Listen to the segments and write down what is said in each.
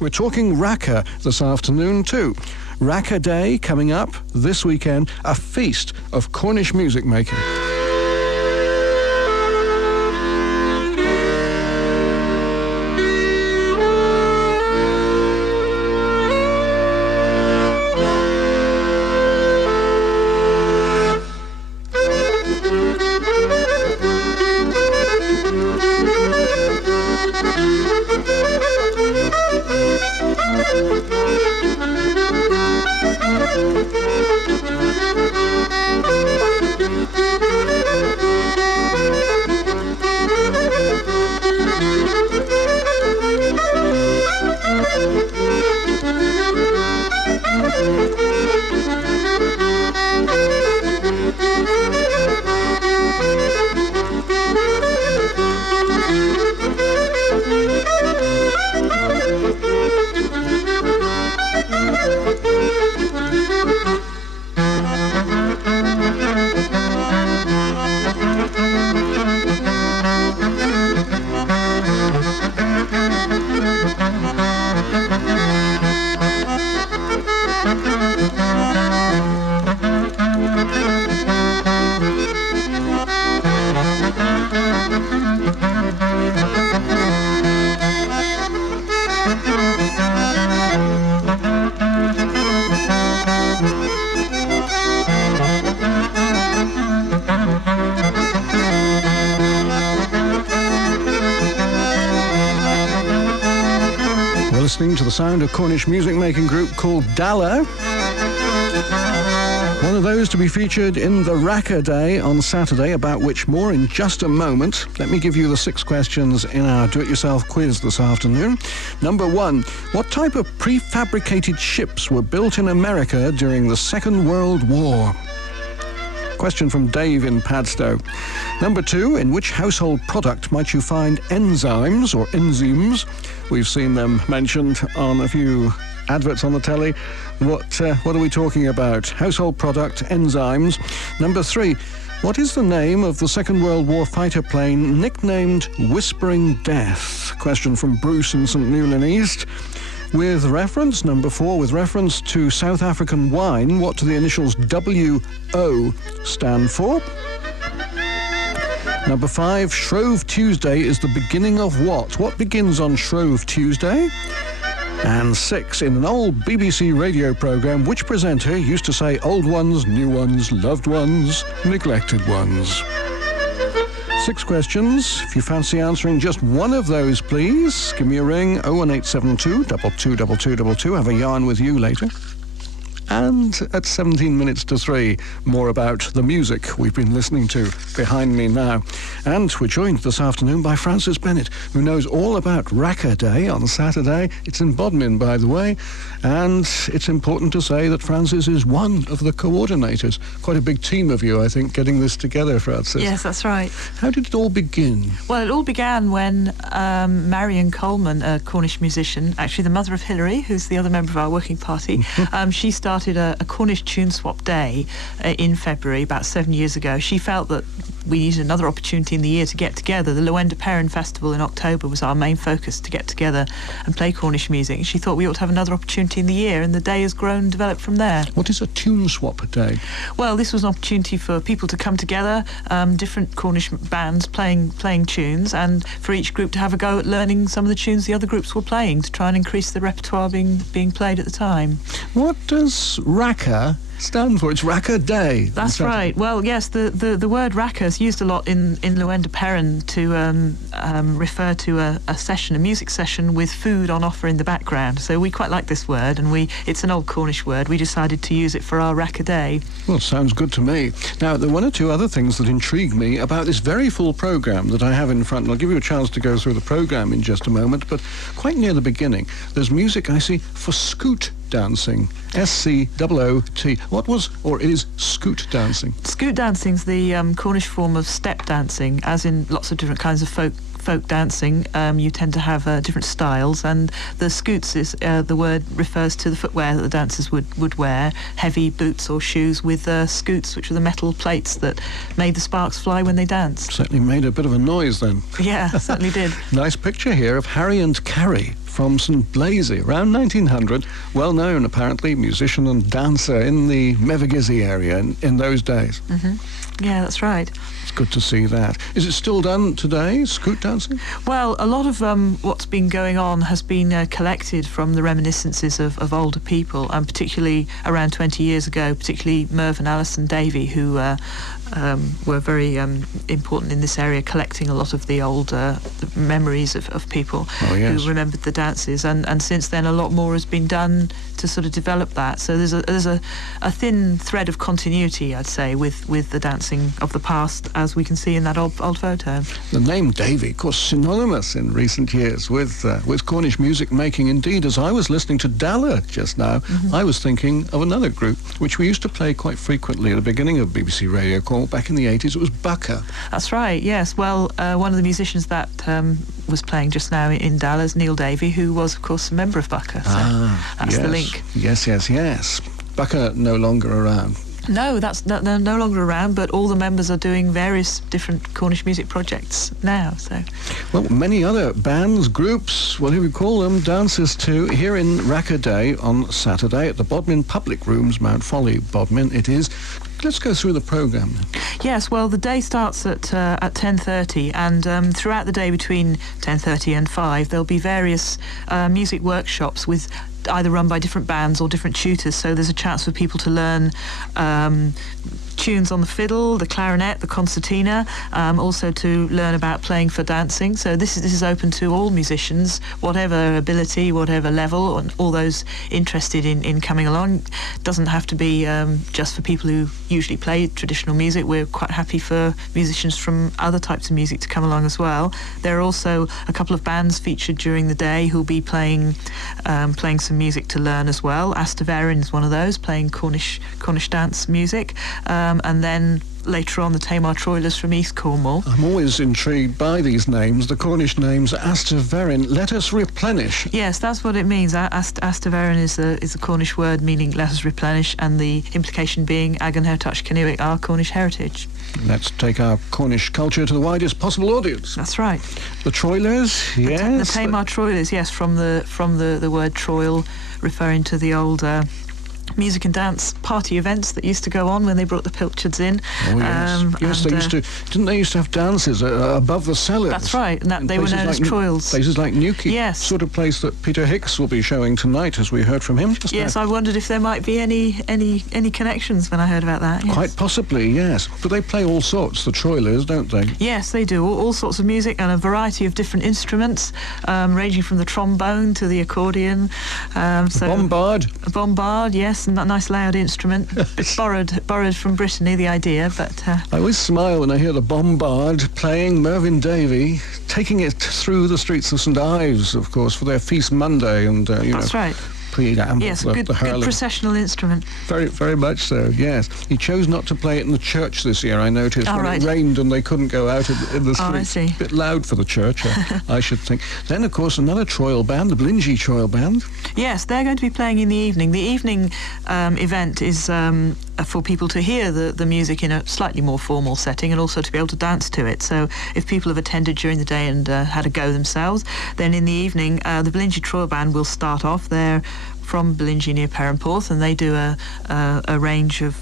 We're talking Racca this afternoon too. Racca Day coming up this weekend, a feast of Cornish music making. Listening to the sound of Cornish music making group called Dalla. One of those to be featured in the Racca Day on Saturday, about which more in just a moment. Let me give you the 6 questions in our do-it-yourself quiz this afternoon. Number 1, what type of prefabricated ships were built in America during the Second World War? Question from Dave in Padstow. Number 2, in which household product might you find enzymes or enzymes? We've seen them mentioned on a few adverts on the telly. What are we talking about? Household product, enzymes. Number 3, what is the name of the Second World War fighter plane nicknamed Whispering Death? Question from Bruce in St. Newlyn East. With reference, number 4, with reference to South African wine, what do the initials WO stand for? Number 5, Shrove Tuesday is the beginning of what? What begins on Shrove Tuesday? And 6, in an old BBC radio programme, which presenter used to say old ones, new ones, loved ones, neglected ones? 6 questions. If you fancy answering just one of those, please give me a ring, 01872 222222. Have a yarn with you later. And at 17 minutes to 3, more about the music we've been listening to behind me now. And we're joined this afternoon by Francis Bennett, who knows all about Racca Day on Saturday. It's in Bodmin, by the way. And it's important to say that Francis is one of the coordinators. Quite a big team of you, I think, getting this together, Francis. Yes, that's right. How did it all begin? Well, it all began when Marion Coleman, a Cornish musician, actually the mother of Hilary, who's the other member of our working party, she started a Cornish tune swap day in February about 7 years ago. She felt that we needed another opportunity in the year to get together. The Lowender Perrin Festival in October was our main focus, to get together and play Cornish music. She thought we ought to have another opportunity in the year, and the day has grown and developed from there. What is a tune swap day? Well, this was an opportunity for people to come together, different Cornish bands playing tunes, and for each group to have a go at learning some of the tunes the other groups were playing, to try and increase the repertoire being played at the time. What does Racca stand for? It's Racca Day. That's right. Well, yes, the word Racca is used a lot in Lowender Perrin to refer to a music session with food on offer in the background. So we quite like this word, and it's an old Cornish word. We decided to use it for our Racca Day. Well, sounds good to me. Now, there are 1 or 2 other things that intrigue me about this very full programme that I have in front, and I'll give you a chance to go through the programme in just a moment, but quite near the beginning, there's music, I see, for scoot dancing. SCOOT. What was or is scoot dancing? Scoot dancing's the Cornish form of step dancing, as in lots of different kinds of folk dancing. You tend to have different styles, and the scoots is the word refers to the footwear that the dancers would wear, heavy boots or shoes with scoots, which were the metal plates that made the sparks fly when they danced. Certainly made a bit of a noise then. Yeah, certainly did. Nice picture here of Harry and Carrie from St. Blaise, around 1900. Well known, apparently, musician and dancer in the Mevagissey area in those days. Yeah, that's right. It's good to see that. Is it still done today, scoot dancing? Well, a lot of what's been going on has been collected from the reminiscences of older people, and particularly around 20 years ago, particularly Merv and Alison Davey, who were very important in this area, collecting a lot of the old the memories of people who remembered the dances. And since then, a lot more has been done to sort of develop that. So there's a thin thread of continuity, I'd say, with the dancing of the past, as we can see in that old photo. The name Davey, of course, synonymous in recent years with Cornish music making. Indeed, as I was listening to Dalla just now, I was thinking of another group which we used to play quite frequently at the beginning of BBC Radio Cornwall back in the 80s. It was Racca. That's right, yes. Well, one of the musicians that was playing just now in Dalla is Neil Davey, who was, of course, a member of Racca. So that's the link. Yes. Racca no longer around. No, they're no longer around, but all the members are doing various different Cornish music projects now. So, well, many other bands, groups, whatever you call them, dancers too, here in Racca Day on Saturday at the Bodmin Public Rooms, Mount Folly, Bodmin it is. Let's go through the programme. Yes, well, the day starts at 10:30, and throughout the day between 10:30 and 5, there'll be various music workshops with either run by different bands or different tutors, so there's a chance for people to learn tunes on the fiddle, the clarinet, the concertina, also to learn about playing for dancing. So this is open to all musicians, whatever ability, whatever level, and all those interested in coming along. Doesn't have to be just for people who usually play traditional music. We're quite happy for musicians from other types of music to come along as well. There are also a couple of bands featured during the day who'll be playing some music to learn as well. Asta Verin is one of those, playing Cornish dance music. And then later on, the Tamar Troilers from East Cornwall. I'm always intrigued by these names, the Cornish names. Asta Verin, let us replenish. Yes, that's what it means. Asta Verin is a Cornish word meaning let us replenish, and the implication being Agan Touch Canuic, our Cornish heritage. Let's take our Cornish culture to the widest possible audience. That's right. The Troilers, yes. The Tamar Troilers, yes, from the word troil, referring to the old music and dance party events that used to go on when they brought the pilchards in. Oh yes, yes. They used to have dances above the cellars. That's right, and they were known as troils. Places like Newquay. Yes, sort of place that Peter Hicks will be showing tonight, as we heard from him just now. Yes, I wondered if there might be any connections when I heard about that. Yes. Quite possibly, yes. But they play all sorts, the Troilers, don't they? Yes, they do. All sorts of music and a variety of different instruments, ranging from the trombone to the accordion. Bombard. A bombard, yes. And that nice loud instrument. It's borrowed from Brittany, the idea, but I always smile when I hear the bombard playing Mervyn Davey, taking it through the streets of St.Ives, of course, for their Feast Monday, and that's right. Yes, good processional instrument. Very, very much so, yes. He chose not to play it in the church this year, I noticed, when it rained and they couldn't go out in the street. I see. A bit loud for the church, I should think. Then, of course, another Troil band, the Blingy Troil Band. Yes, they're going to be playing in the evening. The evening event is for people to hear the music in a slightly more formal setting and also to be able to dance to it. So if people have attended during the day and had a go themselves, then in the evening, the Blingy Troil Band will start off. They're from Blingy near Perranporth, and they do a range of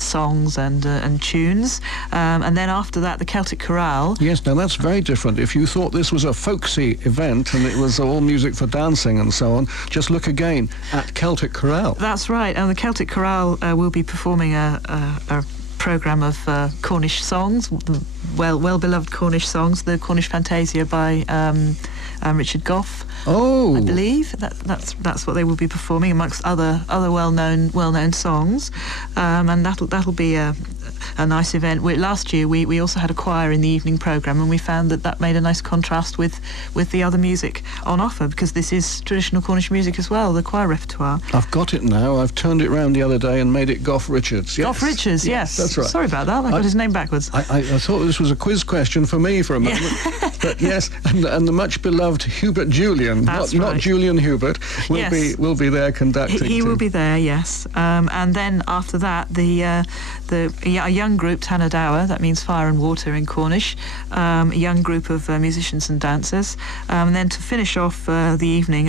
songs and tunes. And then after that, the Celtic Chorale. Yes, now that's very different. If you thought this was a folksy event and it was all music for dancing and so on, just look again at Celtic Chorale. That's right, and the Celtic Chorale will be performing a programme of Cornish songs, well-beloved Cornish songs, the Cornish Fantasia by Richard Gough. Oh, I believe that's what they will be performing amongst other well-known songs, and that'll be a nice event. Last year we also had a choir in the evening programme, and we found that made a nice contrast with the other music on offer, because this is traditional Cornish music as well, the choir repertoire. I've got it now. I've turned it round the other day and made it Gough Richards. Yes. Gough Richards, yes. That's right. Sorry about that. I got his name backwards. I thought this was a quiz question for me for a moment. Yeah. But yes, and the much beloved Hubert Julian, not Julian Hubert, will be there conducting. He will be there, yes. And then after that, I a young group, Tanna Dower, that means fire and water in Cornish, a young group of musicians and dancers. And then to finish off the evening,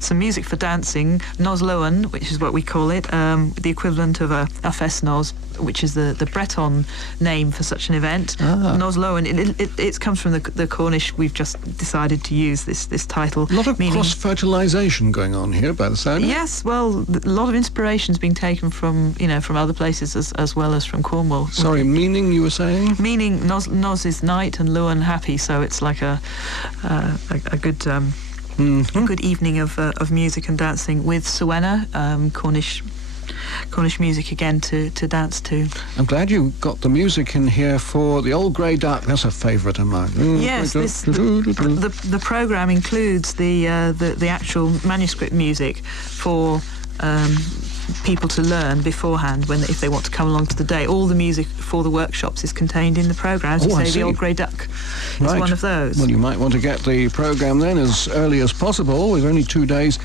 some music for dancing, Nos Lowen, which is what we call it, the equivalent of a fest nos, which is the Breton name for such an event. Nos Lowen, it comes from the Cornish. We've just decided to use this title. A lot of cross-fertilisation going on here, by the sound. Yes, well, a lot of inspiration's being taken from other places as well as from Cornwall. Sorry, meaning you were saying? Meaning nos is night and Lowen happy, so it's like a good a good evening of music and dancing with Suena, Cornish music again to dance to. I'm glad you got the music in here for the Old Grey Duck. That's a favourite of mine. Yes, the programme includes the actual manuscript music for people to learn beforehand if they want to come along to the day. All the music for the workshops is contained in the programme. As you say, the Old Grey Duck is one of those. Well, you might want to get the programme then as early as possible. We've only 2 days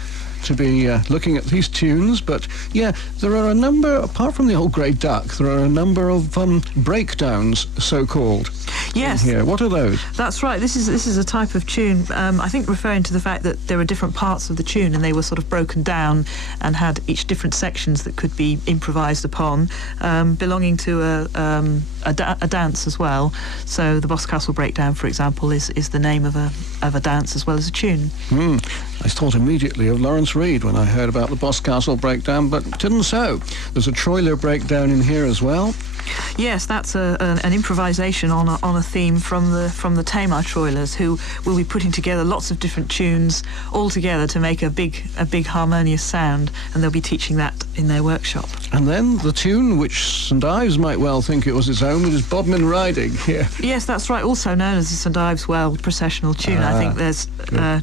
to be looking at these tunes, but yeah, there are a number, apart from the Old Grey Duck, there are a number of breakdowns, so-called. Yes. Here. What are those? That's right. This is a type of tune, I think referring to the fact that there are different parts of the tune and they were sort of broken down and had each different sections that could be improvised upon, belonging to a dance as well. So the Boscastle Breakdown, for example, is the name of a dance as well as a tune. I thought immediately of Lawrence Reed when I heard about the Boscastle Breakdown, but didn't so. There's a Troiler Breakdown in here as well. Yes, that's an improvisation on a theme from the Tamar Troilers, who will be putting together lots of different tunes all together to make a big harmonious sound, and they'll be teaching that in their workshop. And then the tune, which St.Ives might well think it was its own, which is Bodmin Riding here. Yes, that's right, also known as the St.Ives Well processional tune. I think there's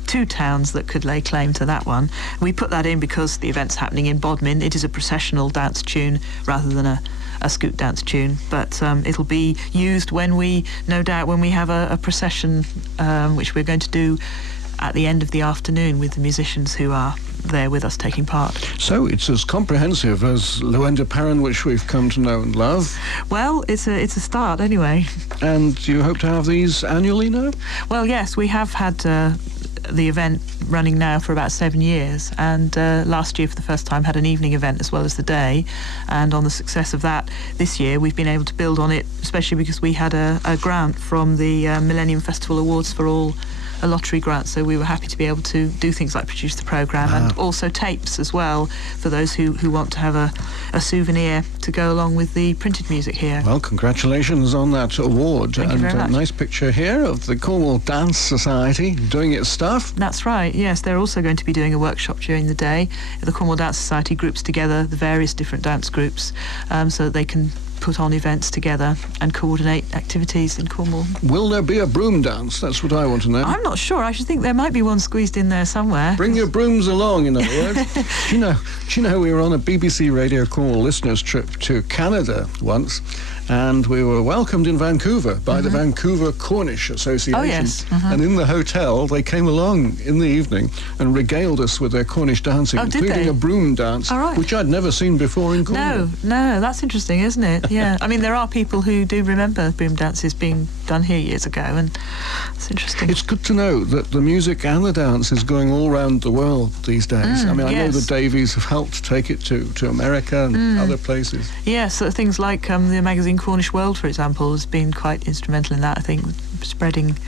2 towns that could lay claim to that one. We put that in because the event's happening in Bodmin. It is a processional dance tune rather than a scoot dance tune, but it'll be used when we have a procession, which we're going to do at the end of the afternoon with the musicians who are there with us taking part. So it's as comprehensive as Luenda Perrin, which we've come to know and love. Well, it's a start anyway. And do you hope to have these annually now? Well, yes, we have had the event running now for about 7 years, and last year for the first time had an evening event as well as the day, and on the success of that this year we've been able to build on it, especially because we had a grant from the Millennium Festival Awards for All, a lottery grant, so we were happy to be able to do things like produce the programme and also tapes as well for those who want to have a souvenir to go along with the printed music here. Well, congratulations on that award. Thank you very much. Nice picture here of the Cornwall Dance Society doing its stuff. That's right, yes. They're also going to be doing a workshop during the day. The Cornwall Dance Society groups together the various different dance groups so that they can put on events together and coordinate activities in Cornwall. Will there be a broom dance? That's what I want to know. I'm not sure. I should think there might be one squeezed in there somewhere. Bring your brooms along, in other words. Do you know we were on a BBC Radio Cornwall listeners trip to Canada once, and we were welcomed in Vancouver by the Vancouver Cornish Association. Oh, yes. And in the hotel, they came along in the evening and regaled us with their Cornish dancing, including a broom dance, which I'd never seen before in Cornwall. No, that's interesting, isn't it? Yeah. I mean, there are people who do remember broom dances being done here years ago, and it's interesting. It's good to know that the music and the dance is going all around the world these days. I mean, I know the Davies have helped take it to America and other places. Yes, so things like the magazine Cornish World, for example, has been quite instrumental in that, I think, spreading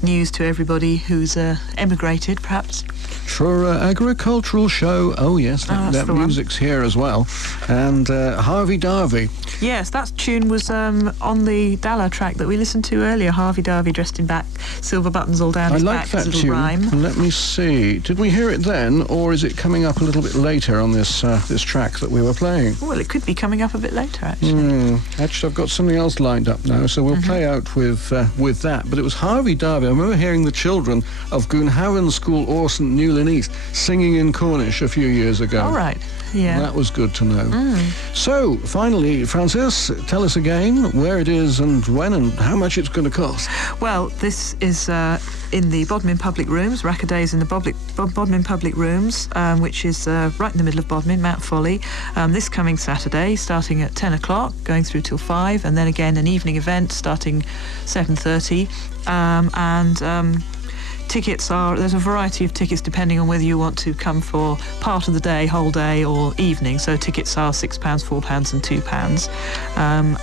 news to everybody who's emigrated, perhaps. For agricultural show, oh yes, that music's here as well. And Harvey Darvey. Yes, that tune was on the Dalla track that we listened to earlier. Harvey Darvey dressed in black, silver buttons all down his back. I like that tune. Rhyme. Let me see. Did we hear it then, or is it coming up a little bit later on this this track that we were playing? Well, it could be coming up a bit later, actually. Actually, I've got something else lined up now, so we'll play out with that. But it was Harvey Darvey. I remember hearing the children of Goonhaven School, Orson, Newlyn East, singing in Cornish a few years ago. All right. Yeah. That was good to know. So, finally, Francis, tell us again where it is and when and how much it's going to cost. Well, this is in the Bodmin Public Rooms. Racca Day is in the Bodmin Public Rooms, which is right in the middle of Bodmin, Mount Folly. This coming Saturday, starting at 10 o'clock, going through till 5, and then again an evening event starting 7:30. Tickets are, there's a variety of tickets depending on whether you want to come for part of the day, whole day, or evening. So tickets are £6, £4 and £2.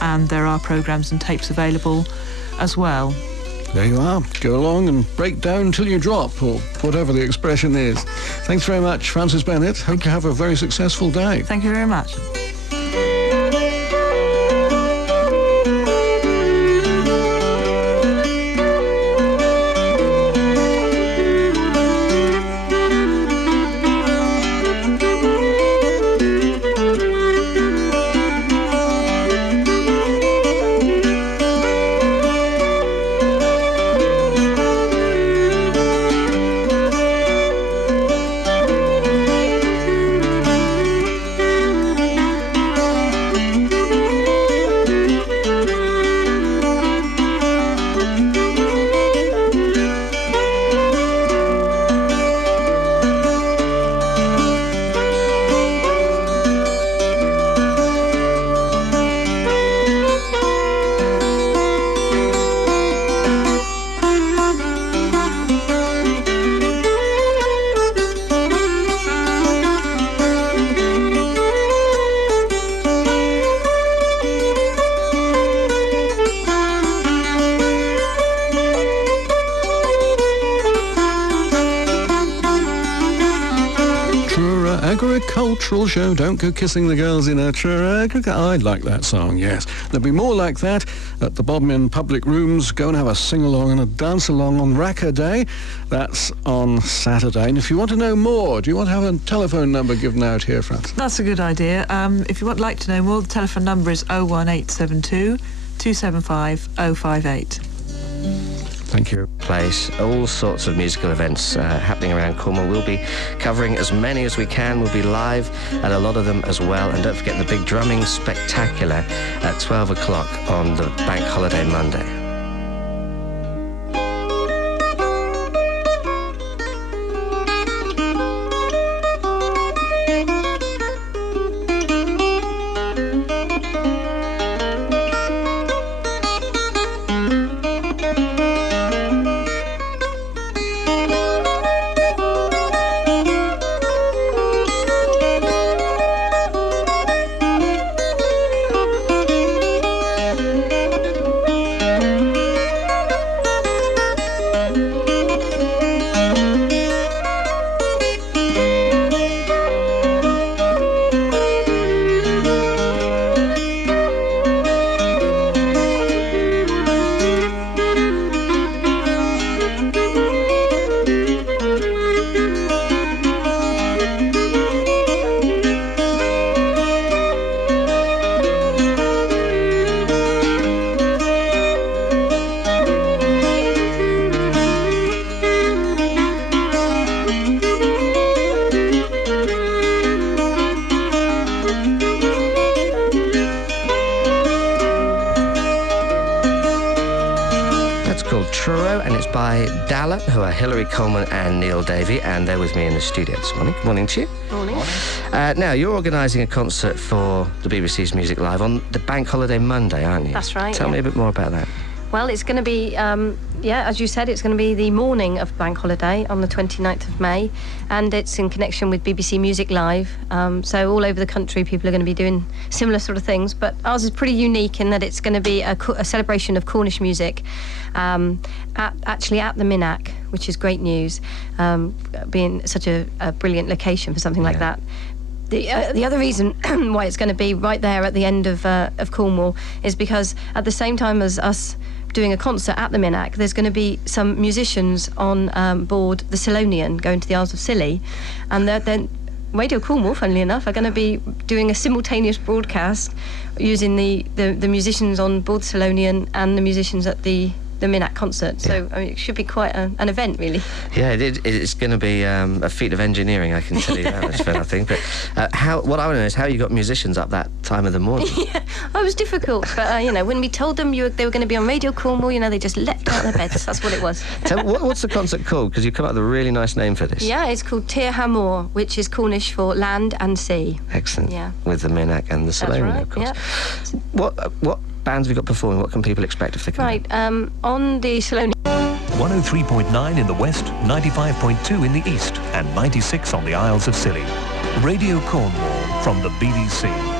And there are programmes and tapes available as well. There you are. Go along and break down until you drop, or whatever the expression is. Thanks very much, Frances Bennett. Hope you have a very successful day. Thank you very much. Agricultural show. Don't go kissing the girls in a I'd like that song, yes. There'll be more like that at the Bodmin Public Rooms. Go and have a sing-along and a dance-along on Racca Day. That's on Saturday. And if you want to know more, do you want to have a telephone number given out here, Frances? That's a good idea. If you would like to know more, the telephone number is 01872 275 058. Thank you. Place, all sorts of musical events happening around Cornwall. We'll be covering as many as we can. We'll be live at a lot of them as well. And don't forget the big drumming spectacular at 12 o'clock on the Bank Holiday Monday. And it's by Dalla, who are Hilary Coleman and Neil Davey, and they're with me in the studio this morning. Good morning to you. Morning. Now, you're organising a concert for the BBC's Music Live on the Bank Holiday Monday, aren't you? That's right. Tell me a bit more about that. Well, it's going to be, as you said, it's going to be the morning of Bank Holiday on the 29th of May, and it's in connection with BBC Music Live. So all over the country, people are going to be doing similar sort of things, but ours is pretty unique in that it's going to be a celebration of Cornish music, actually at the Minack, which is great news, being such a brilliant location for something like that. The other reason why it's going to be right there at the end of Cornwall is because at the same time as us doing a concert at the Minack, there's going to be some musicians on board the Silonian going to the Isles of Scilly, and then Radio Cornwall, funnily enough, are going to be doing a simultaneous broadcast using the musicians on board the Silonian and the musicians at the the Minack concert. So I mean, it should be quite an event, really. Yeah, it's going to be a feat of engineering, I can tell you that much, I think. But what I want to know is how you got musicians up that time of the morning. Yeah, it was difficult, but when we told them they were going to be on Radio Cornwall, they just leapt out of their beds. That's what it was. What's the concert called? Because you come up with a really nice name for this. Yeah, it's called Tir Hamor, which is Cornish for land and sea. Excellent. Yeah. With the Minack and the Salome, right, of course. Yeah. What bands have you got performing? What can people expect if they come? Right, on the Salome. 103.9 in the west, 95.2 in the east, and 96 on the Isles of Scilly. Radio Cornwall from the BBC.